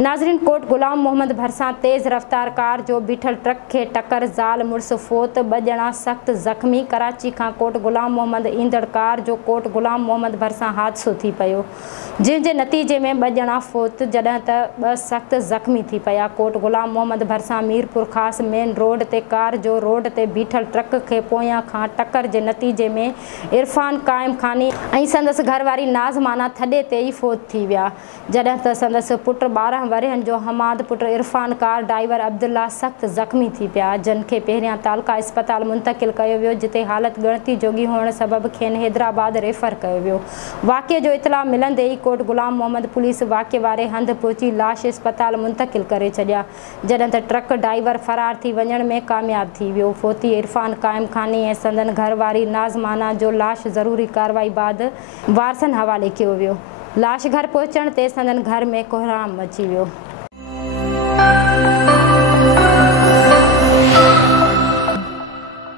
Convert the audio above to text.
नाज़रीन, कोट गुलाम मोहम्मद भरिसां तेज़ रफ़्तार कार जो बीठल ट्रक के टक्कर, ज़ाल मुड़स फोत, 2 ॼणा सख़्त ज़ख़्मी। कराची खां कोट गुलाम मोहम्मद ईंदड़ कार जो कोट गुलाम मोहम्मद भरिसां हादसो थी पियो, जंहिंजे नतीजे में 2 ॼणा फोत जॾहिं त 2 सख़्त ज़ख़्मी थी पिया। कोट गुलाम मोहम्मद भरिसां मीरपुर ख़ासि मेन रोड ते कार जो रोड ते बीठल ट्रक खे पोयां खां टक्कर जे नतीजे में इरफान काइम खानी ऐं संदसि घरवारी नाज़माना थॾे ते ई फोत थी विया, जॾहिं त संदसि पुट 12 वरियनि जो हमाद पुट इरफान कार ड्राइवर अब्दुल्ला सख़्त ज़ख़्मी थी पिया, जिन खे पहिरियां तालका इस्पताल मुंतक़िल कयो वियो, जिते हालत ॻणती जोगी हुअण सबबि खेनि हैदराबाद रेफर कयो वियो। वाक़िए जो इतला मिलंदे ई कोट गुलाम मोहम्मद पुलिस वाक़िए वारे हंधि पहुची लाश इस्पताल मुंतक़िल करे छॾिया, जॾहिं त ट्रक ड्राइवर फरार थी वञण में कामयाब थी वियो। फोती इरफान काइम खानी ऐं संदन घरवारी नाज़माना जो लाश ज़रूरी कार्रवाई बाद वारसनि हवाले कयो वियो। लाश घर पहुचण ते संदन घर में कोहराम मची वियो।